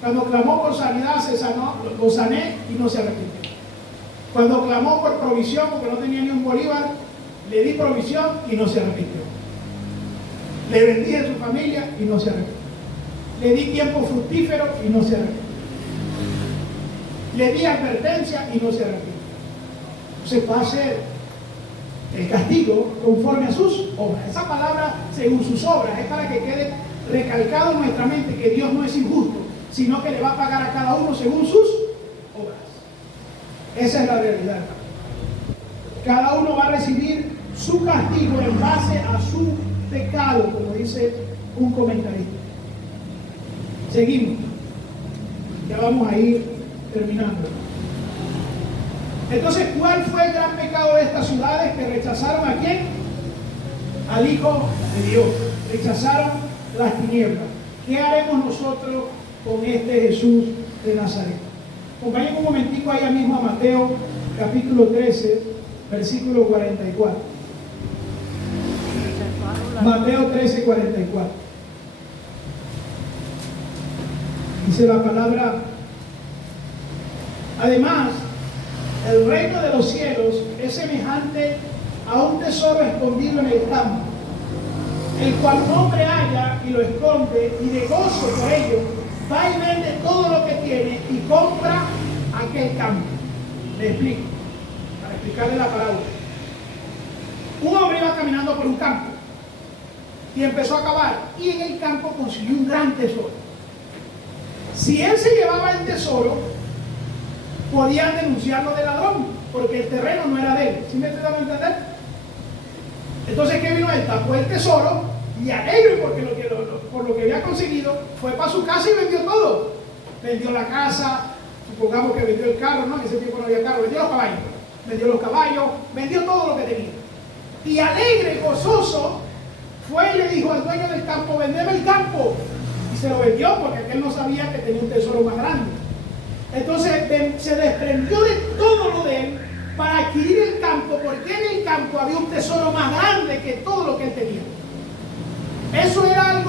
Cuando clamó por sanidad, se sanó, lo sané y no se arrepintió. Cuando clamó por provisión, porque no tenía ni un bolívar, le di provisión y no se arrepintió. Le bendije a su familia y no se arrepintió. Le di tiempo fructífero y no se arrepintió. Le di advertencia y no se arrepintió. Entonces va a ser el castigo conforme a sus obras. Esa palabra, según sus obras, es para que quede recalcado en nuestra mente que Dios no es injusto, sino que le va a pagar a cada uno según sus obras. Esa es la realidad. Cada uno va a recibir su castigo en base a su pecado, como dice un comentarista. Seguimos. Ya vamos a ir terminando. Entonces, ¿cuál fue el gran pecado de estas ciudades? Que rechazaron ¿a quién? Al Hijo de Dios. Rechazaron las tinieblas. ¿Qué haremos nosotros con este Jesús de Nazaret? Acompáñenme un momentico allá mismo a Mateo capítulo 13, versículo 44. Mateo 13, 44. Dice la palabra: además, el reino de los cielos es semejante a un tesoro escondido en el campo, el cual un hombre halla y lo esconde, y de gozo por ello va y vende todo lo que tiene y compra aquel campo. Le explico, para explicarle la parábola. Un hombre iba caminando por un campo y empezó a cavar, y en el campo consiguió un gran tesoro. Si él se llevaba el tesoro, podían denunciarlo de ladrón, porque el terreno no era de él. ¿Sí me estoy dando a entender? Entonces, ¿qué vino él? Tapó el tesoro y alegre porque por lo que había conseguido, fue para su casa y vendió todo. Vendió la casa, supongamos que vendió el carro, ¿no? En ese tiempo no había carro, vendió los caballos, vendió todo lo que tenía. Y alegre, gozoso, fue y le dijo al dueño del campo: vendeme el campo. Y se lo vendió porque aquel no sabía que tenía un tesoro más grande. Entonces se desprendió de todo lo de él para adquirir el campo, porque en el campo había un tesoro más grande que todo lo que él tenía. Eso era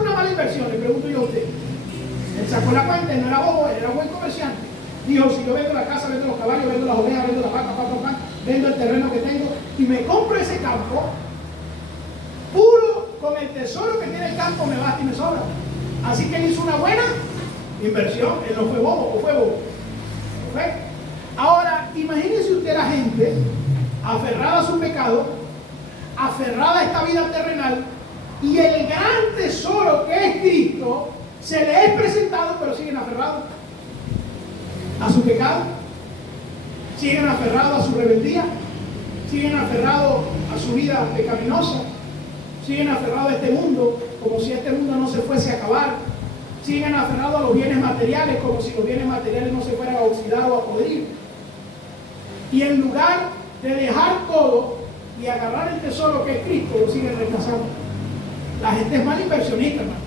una mala inversión, le pregunto yo a usted. Él sacó la cuenta, él no era bobo, él era buen comerciante. Dijo: si yo vendo la casa, vendo los caballos, vendo las ovejas, vendo las vacas, vendo el terreno que tengo y me compro ese campo, puro con el tesoro que tiene el campo me basta y me sobra. Así que él hizo una buena inversión. Él no fue bobo, o fue bobo. ¿Okay? Ahora, imagínese usted la gente aferrada a su pecado, aferrada a esta vida terrenal, y el gran tesoro que es Cristo se le es presentado, pero siguen aferrados a su pecado, siguen aferrados a su rebeldía, siguen aferrados a su vida pecaminosa, siguen aferrados a este mundo como si este mundo no se fuese a acabar, siguen aferrados a los bienes materiales como si los bienes materiales no se fueran a oxidar o a podrir. Y en lugar de dejar todo y agarrar el tesoro que es Cristo, lo siguen rechazando. La gente es mala inversionista, hermano.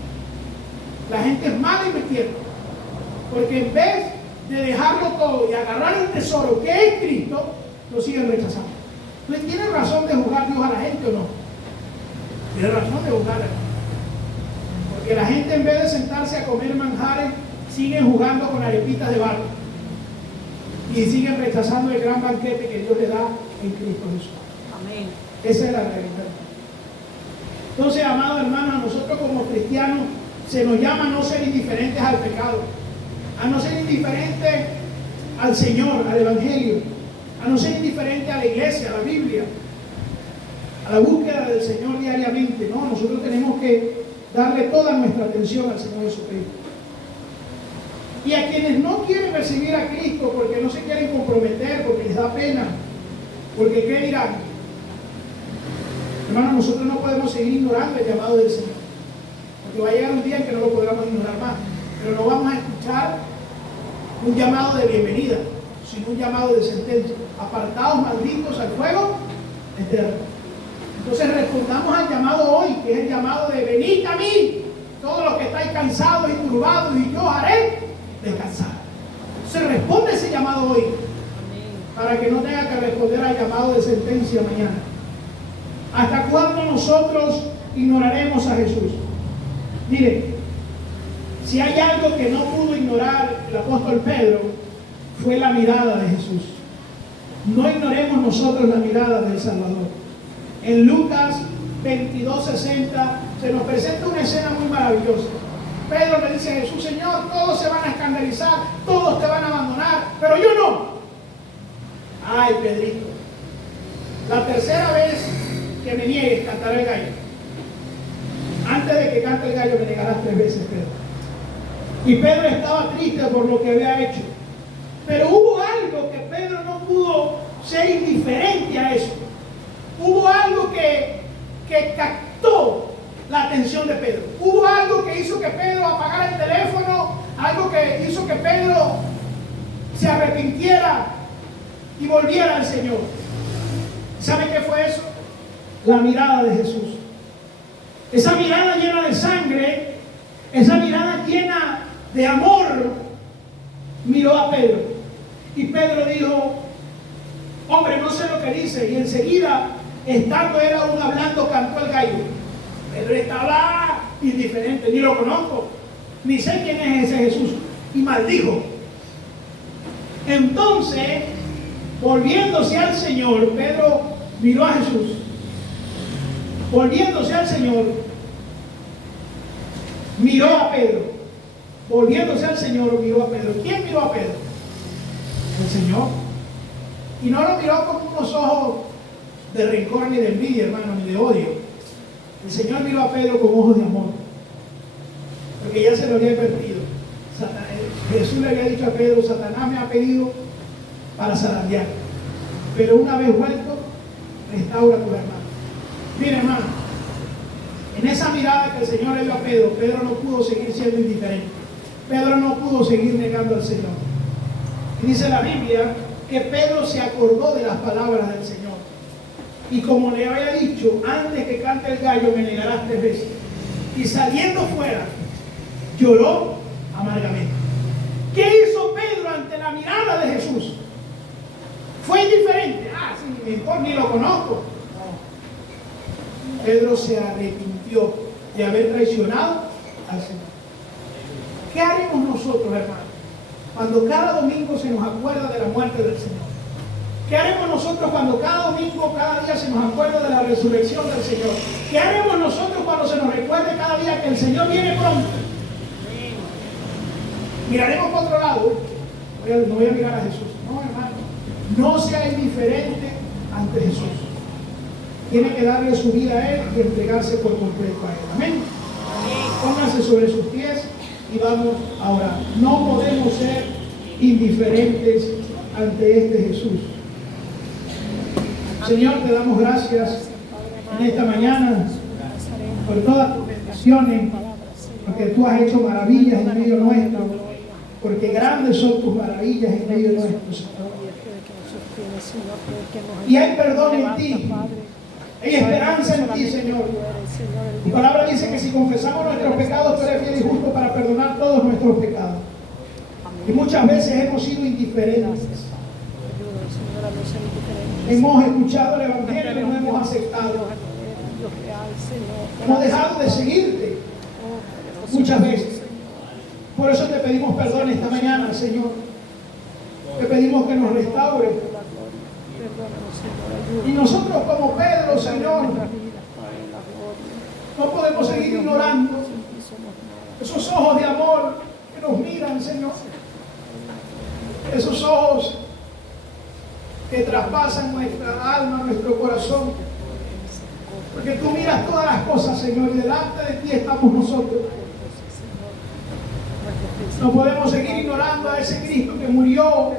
La gente es mala invirtiendo. Porque en vez de dejarlo todo y agarrar el tesoro que es Cristo, lo siguen rechazando. Entonces, ¿tiene razón de juzgar Dios a la gente o no? Tiene razón de juzgar a la gente. Porque la gente, en vez de sentarse a comer manjares, siguen jugando con arepitas de barro. Y siguen rechazando el gran banquete que Dios le da en Cristo Jesús. Amén. Esa es la realidad. Entonces, amados hermanos, a nosotros como cristianos se nos llama a no ser indiferentes al pecado, a no ser indiferentes al Señor, al Evangelio, a no ser indiferentes a la iglesia, a la Biblia, a la búsqueda del Señor diariamente. No, nosotros tenemos que darle toda nuestra atención al Señor Jesucristo. Y a quienes no quieren recibir a Cristo porque no se quieren comprometer, porque les da pena, porque ¿qué dirán? Hermanos, nosotros no podemos seguir ignorando el llamado del Señor, porque va a llegar un día en que no lo podamos ignorar más, pero no vamos a escuchar un llamado de bienvenida, sino un llamado de sentencia: apartados, malditos, al fuego eterno. Entonces respondamos al llamado hoy, que es el llamado de: venid a mí, todos los que estáis cansados y turbados, y yo haré descansar. Se responde ese llamado hoy, para que no tenga que responder al llamado de sentencia mañana. ¿Hasta cuándo nosotros ignoraremos a Jesús? Miren, si hay algo que no pudo ignorar el apóstol Pedro, fue la mirada de Jesús. No ignoremos nosotros la mirada del Salvador. En Lucas 22:60 se nos presenta una escena muy maravillosa. Pedro le dice a Jesús: Señor, todos se van a escandalizar, todos te van a abandonar, pero yo no. Ay, Pedrito, la tercera vez que me niegues, cantaré el gallo. Antes de que cante el gallo, me negarás 3 veces, Pedro. Y Pedro estaba triste por lo que había hecho. Pero hubo algo que Pedro no pudo ser indiferente a eso. Hubo algo que captó la atención de Pedro. Hubo algo que hizo que Pedro apagara el teléfono, algo que hizo que Pedro se arrepintiera y volviera al Señor. ¿Sabe qué fue eso? La mirada de Jesús. Esa mirada llena de sangre, esa mirada llena de amor, miró a Pedro. Y Pedro dijo: Hombre, no sé lo que dice. Y enseguida, estando él aún hablando, cantó el gallo. Pedro estaba indiferente, ni lo conozco, ni sé quién es ese Jesús. Y maldijo. Entonces, volviéndose al Señor, Pedro miró a Jesús. Volviéndose al Señor, miró a Pedro. Volviéndose al Señor, miró a Pedro. ¿Quién miró a Pedro? El Señor. Y no lo miró con unos ojos de rencor ni de envidia, hermano, ni de odio. El Señor miró a Pedro con ojos de amor, porque ya se lo había advertido. Jesús le había dicho a Pedro: Satanás me ha pedido para zarandear, pero una vez vuelto, restaura tu hermano. Mire, hermano, en esa mirada que el Señor le dio a Pedro, Pedro no pudo seguir siendo indiferente. Pedro no pudo seguir negando al Señor. Y dice la Biblia que Pedro se acordó de las palabras del Señor. Y como le había dicho, antes que cante el gallo me negarás 3 veces. Y saliendo fuera, lloró amargamente. ¿Qué hizo Pedro ante la mirada de Jesús? Fue indiferente. Sí, mejor ni lo conozco. No. Pedro se arrepintió de haber traicionado al Señor. ¿Qué haremos nosotros, hermanos, cuando cada domingo se nos acuerda de la muerte del Señor? ¿Qué haremos nosotros cuando cada domingo, cada día se nos acuerda de la resurrección del Señor? ¿Qué haremos nosotros cuando se nos recuerde cada día que el Señor viene pronto? Miraremos por otro lado. No voy a mirar a Jesús. No, hermano. No sea indiferente ante Jesús. Tiene que darle su vida a Él y entregarse por completo a Él. Amén. Pónganse sobre sus pies y vamos a orar. No podemos ser indiferentes ante este Jesús. Señor, te damos gracias en esta mañana por todas tus bendiciones, porque tú has hecho maravillas en medio nuestro, porque grandes son tus maravillas en medio nuestro, Señor. Y hay perdón en ti, hay esperanza en ti, Señor. Tu palabra dice que si confesamos nuestros pecados, tú eres fiel y justo para perdonar todos nuestros pecados. Y muchas veces hemos sido indiferentes. Hemos escuchado el Evangelio y no hemos aceptado. Hemos dejado de seguirte muchas veces. Por eso te pedimos perdón esta mañana, Señor. Te pedimos que nos restaures. Y nosotros como Pedro, Señor, no podemos seguir ignorando esos ojos de amor que nos miran, Señor. Esos ojos que traspasan nuestra alma, nuestro corazón. Porque tú miras todas las cosas, Señor, y delante de ti estamos nosotros. No podemos seguir ignorando a ese Cristo que murió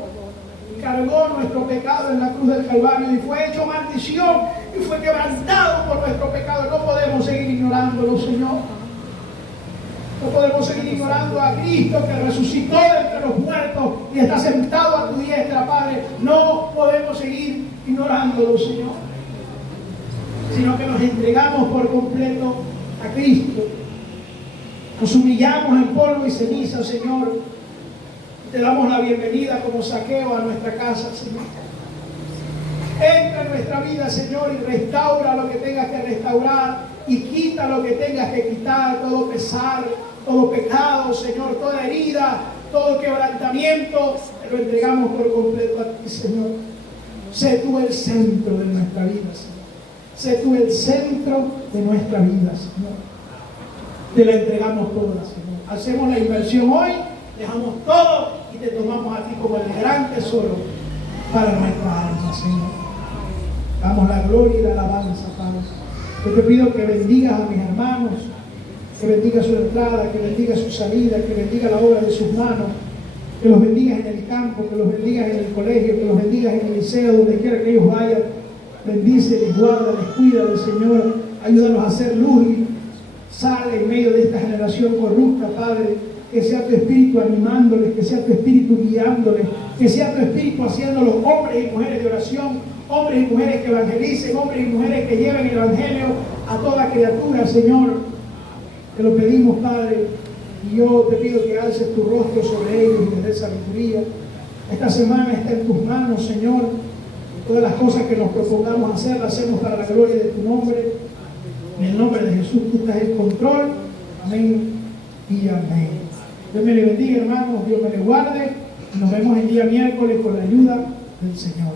y cargó nuestro pecado en la cruz del Calvario y fue hecho maldición y fue quebrantado por nuestro pecado. No podemos seguir ignorándolo, Señor. No podemos seguir ignorando a Cristo que resucitó de entre los muertos y está sentado a tu diestra, Padre. No podemos seguir ignorándolo, Señor, sino que nos entregamos por completo a Cristo. Nos humillamos en polvo y ceniza, Señor. Te damos la bienvenida como Zaqueo a nuestra casa, Señor. Entra en nuestra vida, Señor, y restaura lo que tengas que restaurar y quita lo que tengas que quitar, todo pesar, todo pecado, Señor, toda herida, todo quebrantamiento, te lo entregamos por completo a ti, Señor. Sé tú el centro de nuestra vida, Señor. Sé tú el centro de nuestra vida, Señor. Te la entregamos toda, Señor. Hacemos la inversión hoy, dejamos todo y te tomamos a ti como el gran tesoro para nuestra alma, Señor. Damos la gloria y la alabanza, Padre. Yo te pido que bendigas a mis hermanos, que bendiga su entrada, que bendiga su salida, que bendiga la obra de sus manos, que los bendigas en el campo, que los bendigas en el colegio, que los bendigas en el liceo, donde quiera que ellos vayan. Bendice, les guarda, les cuida del Señor. Ayúdanos a hacer luz y sal en medio de esta generación corrupta, Padre. Que sea tu Espíritu animándoles, que sea tu Espíritu guiándoles, que sea tu Espíritu haciéndolos hombres y mujeres de oración, hombres y mujeres que evangelicen, hombres y mujeres que lleven el Evangelio a toda criatura, Señor. Te lo pedimos, Padre, y yo te pido que alces tu rostro sobre ellos y les des sabiduría. Esta semana está en tus manos, Señor. Todas las cosas que nos propongamos hacer, las hacemos para la gloria de tu nombre. En el nombre de Jesús, tú estás en control. Amén y amén. Dios me le bendiga, hermanos. Dios me le guarde. Nos vemos el día miércoles con la ayuda del Señor.